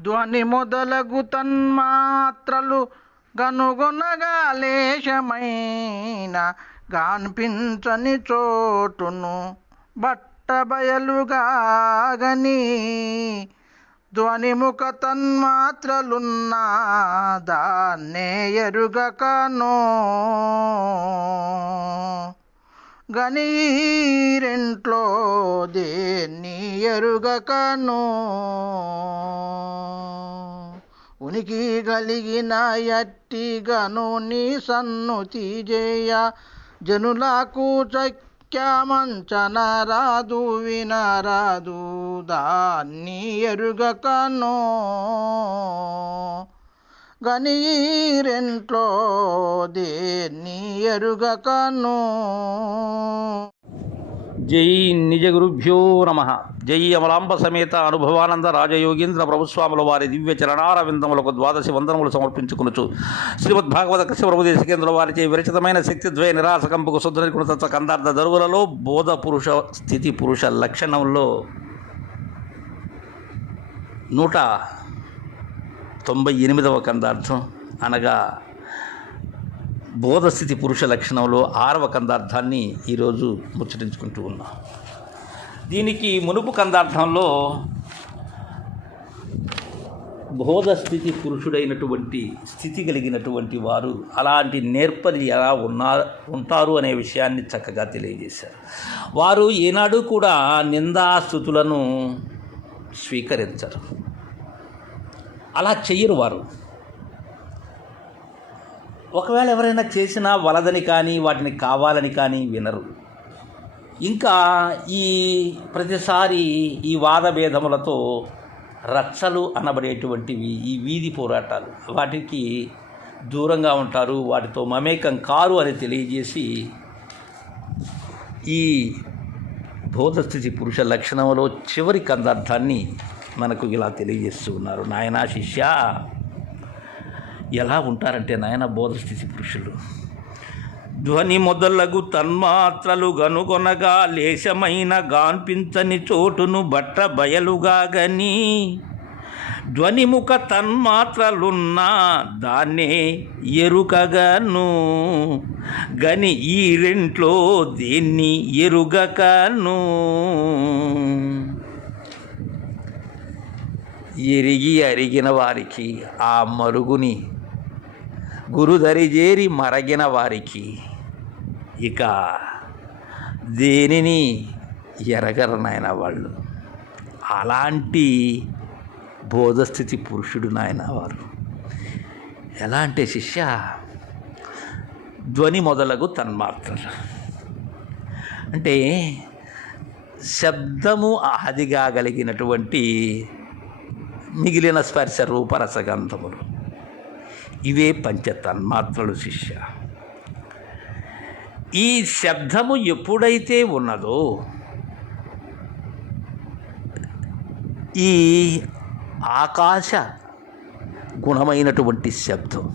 ధ్వని మొదలగు తన్మాత్రలు గనుగొనగా లేశమైన గాన్పించని చోటును బట్టబయలుగాగని. ధ్వనిముఖ తన్మాత్రలున్నా దాన్నే ఎరుగకనో. గనీరింట్లో దేన్ని ఎరుగకను ఉనికి కలిగిన ఎట్టిగను నీ సన్నుతి చేయ జనులకు చక్యమంచన రాదు వినరాదు దాన్ని ఎరుగకను గనీరెంట్లో దేన్ని ఎరుగకను? జై నిజగురుభ్యో నమ. జై అమలాంబ సమేత అనుభవానంద రాజయోగీంద్ర ప్రభుస్వాముల వారి దివ్య చరణారవిందములకు ద్వాదశి వందనములు సమర్పించుకునుచు. శ్రీమద్ భాగవత కృష్ణ ప్రభుదేశకేంద్ర వారిచే విరచితమైన శక్తిద్వయ నిరాశకంపుకు శుద్ధ తత్వ కందార్థ దరువులలో బోధ పురుష స్థితి పురుష లక్షణంలో నూట తొంభై ఎనిమిదవ కందార్థం అనగా బోధస్థితి పురుష లక్షణంలో ఆరవ కందార్థాన్ని ఈరోజు ముచ్చటించుకుంటూ ఉన్నాం. దీనికి మునుపు కందార్థంలో బోధస్థితి పురుషుడైనటువంటి స్థితి కలిగినటువంటి వారు అలాంటి నేర్పరి ఎలా ఉన్నా ఉంటారు అనే విషయాన్ని చక్కగా తెలియజేశారు. వారు ఏనాడు కూడా నిందాస్థుతులను స్వీకరించరు. అలా చెయ్యరు వారు. ఒకవేళ ఎవరైనా చేసినా వలదని కానీ వాటిని కావాలని కానీ వినరు. ఇంకా ఈ ప్రతిసారి ఈ వాదభేదములతో రచ్చలు అనబడేటువంటివి ఈ వీధి పోరాటాలు. వాటికి దూరంగా ఉంటారు వాటితో మమేకం కారు అని తెలియజేసి ఈ బోధస్థితి పురుష లక్షణంలో చివరి కందార్థాన్ని మనకు ఇలా తెలియజేస్తూ ఉన్నారు. నాయనా శిష్య ఎలా ఉంటారంటే నాయన బోధస్థితి పురుషులు. ధ్వని మొదలగు తన్మాత్రలు గనుగొనగా లేశమైన గాన్పించని చోటును బట్ట బయలుగా గని. ధ్వనిముఖ తన్మాత్రలున్నా దాన్నే ఎరుకగను గని. ఈ రెంట్లో దేన్ని ఎరుగకను ఎరిగి అరిగిన వారికి ఆ మరుగుని గురుదరిజేరి మరగిన వారికి. ఇక దేనిని ఎరగరు నాయన వాళ్ళు? అలాంటి బోధస్థితి పురుషుడు నాయన వారు. ఎలా అంటే శిష్య ధ్వని మొదలగు తన్మాత్రలు. అంటే శబ్దము ఆదిగా కలిగినటువంటి మిగిలిన స్పర్శ రూపరసగంధములు. ఇవే పంచతన్మాత్రలు శిష్య. ఈ శబ్దము ఎప్పుడైతే ఉన్నదో ఈ ఆకాశ గుణమైనటువంటి శబ్దం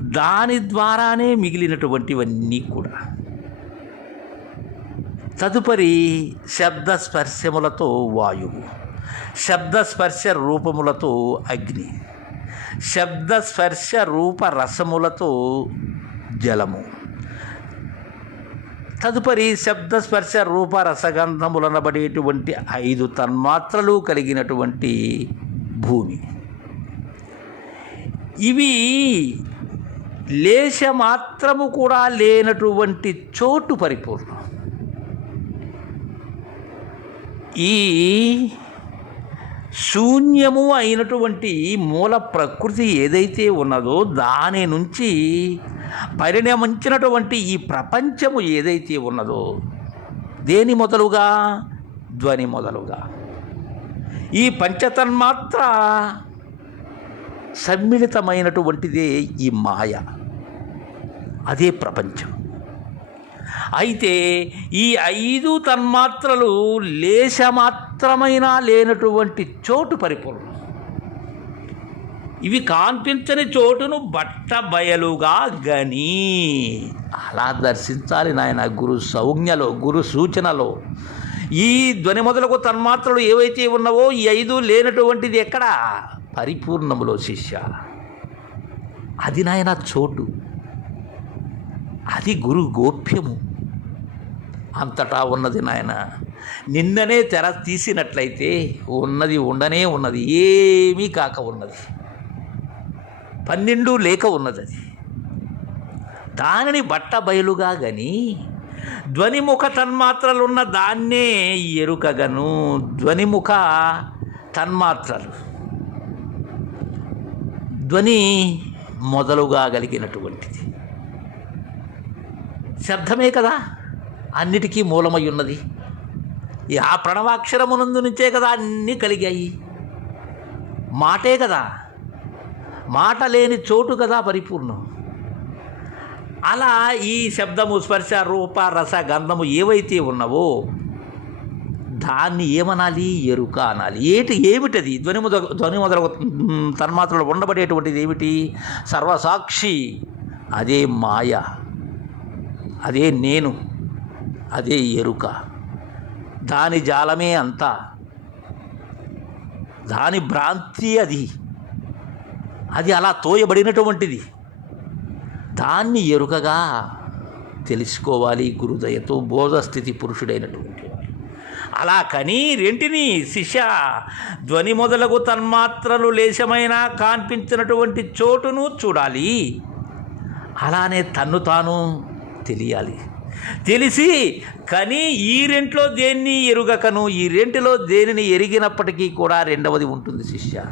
దాని ద్వారానే మిగిలినటువంటివన్నీ కూడా. తదుపరి శబ్ద స్పర్శములతో వాయువు. శబ్దస్పర్శ రూపములతో అగ్ని శబ్దస్పర్శ రూప రసములతో జలము. తదుపరి శబ్దస్పర్శ రూప రసగంధములనబడేటువంటి ఐదు తన్మాత్రలు కలిగినటువంటి భూమి. ఇవి లేశ మాత్రము కూడా లేనటువంటి చోటు పరిపూర్ణం. ఈ శూన్యము అయినటువంటి మూల ప్రకృతి ఏదైతే ఉన్నదో దాని నుంచి పరిణమించినటువంటి ఈ ప్రపంచము ఏదైతే ఉన్నదో దేని మొదలుగా? ధ్వని మొదలుగా. ఈ పంచతన్మాత్ర సమ్మిళితమైనటువంటిదే ఈ మాయ. అదే ప్రపంచం. అయితే ఈ ఐదు తన్మాత్రలు మాత్రమైనా లేనటువంటి చోటు పరిపూర్ణం. ఇవి కాన్పించని చోటును బట్ట బయలుగా గని. అలా దర్శించాలి నాయన గురు సౌజ్ఞలో గురు సూచనలో. ఈ ధ్వని మొదలకు తన్మాత్రలు ఏవైతే ఉన్నావో ఈ ఐదు లేనటువంటిది ఎక్కడ? పరిపూర్ణములో శిష్య. అది నాయన చోటు. అది గురు గోప్యము. అంతటా ఉన్నది నాయన. నిన్ననే తెర తీసినట్లయితే ఉన్నది ఉండనే ఉన్నది ఏమీ కాక ఉన్నది. పన్నెండు లేక ఉన్నది అది. దానిని బట్ట బయలుగా గని ధ్వనిముఖ తన్మాత్రలున్న దాన్నే ఎరుకగను. ధ్వనిముఖ తన్మాత్రలు. ధ్వని మొదలుగా కలిగినటువంటిది శబ్దమే కదా అన్నిటికీ మూలమై ఉన్నది. ఆ ప్రణవాక్షరమునందు నుంచే కదా అన్నీ కలిగాయి. మాటే కదా. మాట లేని చోటు కదా పరిపూర్ణం. అలా ఈ శబ్దము స్పర్శ రూప రస గంధము ఏవైతే ఉన్నవో దాన్ని ఏమనాలి? ఎరుక అనాలి. ఏటి ఏమిటది? ధ్వని మొద ధ్వని మొదల తన్మాత్రలు ఉండబడేటువంటిది ఏమిటి? సర్వసాక్షి అదే మాయ అదే నేను అదే ఎరుక. దాని జాలమే అంతా. దాని భ్రాంతి అది. అది అలా తోయబడినటువంటిది. దాన్ని ఎరుకగా తెలుసుకోవాలి గురుదయతో బోధస్థితి పురుషుడైనటువంటి అలా కని రెంటిని శిష్య ధ్వని మొదలగు తన్మాత్రలు లేశమైనా కాన్పించినటువంటి చోటును చూడాలి. అలానే తన్ను తాను తెలియాలి. తెలిసి కానీ ఈ రెంట్లో దేన్ని ఎరుగకను? ఈ రెంటిలో దేనిని ఎరిగినప్పటికీ కూడా రెండవది ఉంటుంది శిష్య.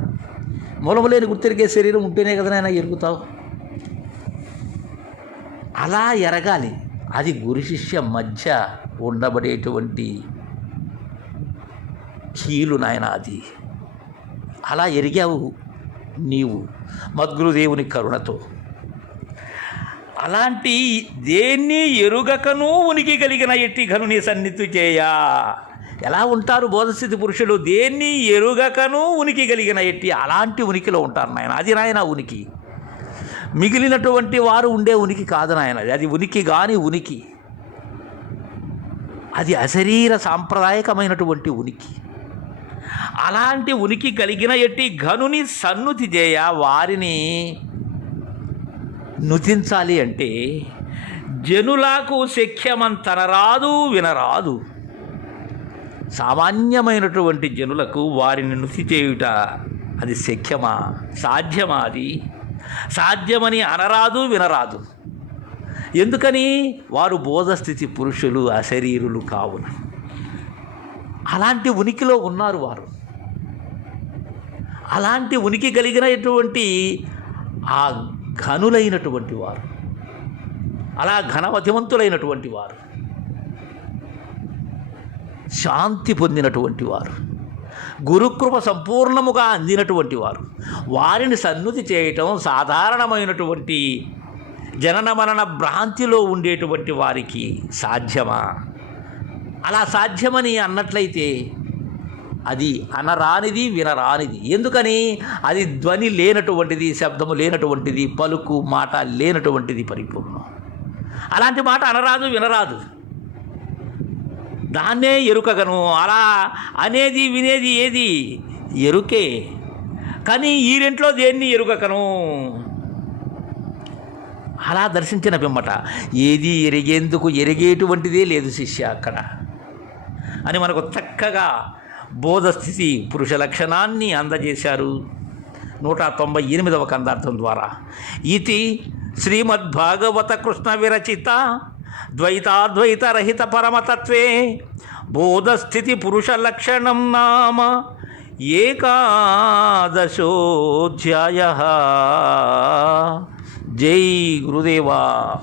మూలము లేని గుర్తెరిగే శరీరం ఉంటేనే కదా నాయన ఎరుగుతావు. అలా ఎరగాలి. అది గురు శిష్య మధ్య ఉండబడేటువంటి కీలు నాయన అది. అలా ఎరిగావు నీవు మద్గురుదేవుని కరుణతో. అలాంటి దేన్ని ఎరుగకను ఉనికి కలిగిన ఎట్టి ఘనుని సన్నిధి చేయ. ఎలా ఉంటారు బోధస్థితి పురుషులు? దేన్ని ఎరుగకను ఉనికి కలిగిన ఎట్టి అలాంటి ఉనికిలో ఉంటారు నాయన. అది నాయన ఉనికి. మిగిలినటువంటి వారు ఉండే ఉనికి కాదు నాయన. అది ఉనికి కాని ఉనికి. అది అశరీర సాంప్రదాయకమైనటువంటి ఉనికి. అలాంటి ఉనికి కలిగిన ఎట్టి ఘనుని సన్నుతి చేయ. వారిని నుతించాలి అంటే జనులకు శక్యమంతనరాదు వినరాదు. సామాన్యమైనటువంటి జనులకు వారిని నుతి చేయుట అది శక్యమా? సాధ్యమా అది? సాధ్యమని అనరాదు వినరాదు. ఎందుకని? వారు బోధస్థితి పురుషులు అశరీరులు కావున. అలాంటి ఉనికిలో ఉన్నారు వారు. అలాంటి ఉనికి కలిగినటువంటి ఆ ఘనులైనటువంటి వారు. అలా ఘనవతివంతులైనటువంటి వారు. శాంతి పొందినటువంటి వారు. గురుకృప సంపూర్ణముగా అందినటువంటి వారు. వారిని సన్నుతి చేయటం సాధారణమైనటువంటి జనన మరణ భ్రాంతిలో ఉండేటువంటి వారికి సాధ్యమా? అలా సాధ్యమని అన్నట్లయితే అది అనరానిది వినరానిది. ఎందుకని? అది ధ్వని లేనటువంటిది శబ్దము లేనటువంటిది పలుకు మాట లేనటువంటిది పరిపూర్ణం. అలాంటి మాట అనరాదు వినరాదు. దాన్నే ఎరుకగను. అలా అనేది వినేది ఏది? ఎరుకే. కానీ ఈ రెంట్లో దేన్ని ఎరుకకను అలా దర్శించిన పిమ్మట. ఏది ఎరిగేందుకు ఎరిగేటువంటిదే లేదు శిష్య అక్కడ. అని మనకు చక్కగా బోధస్థితి పురుష లక్షణాన్ని అందజేశారు. నూట తొంభై ఎనిమిదవ కందార్థం ద్వారా. ఇది శ్రీమద్భాగవత కృష్ణ విరచిత ద్వైతాద్వైతరహిత పరమతత్వే. బోధస్థితి పురుష లక్షణం నామ ఏకాదశోధ్యాయ. జై గురుదేవా.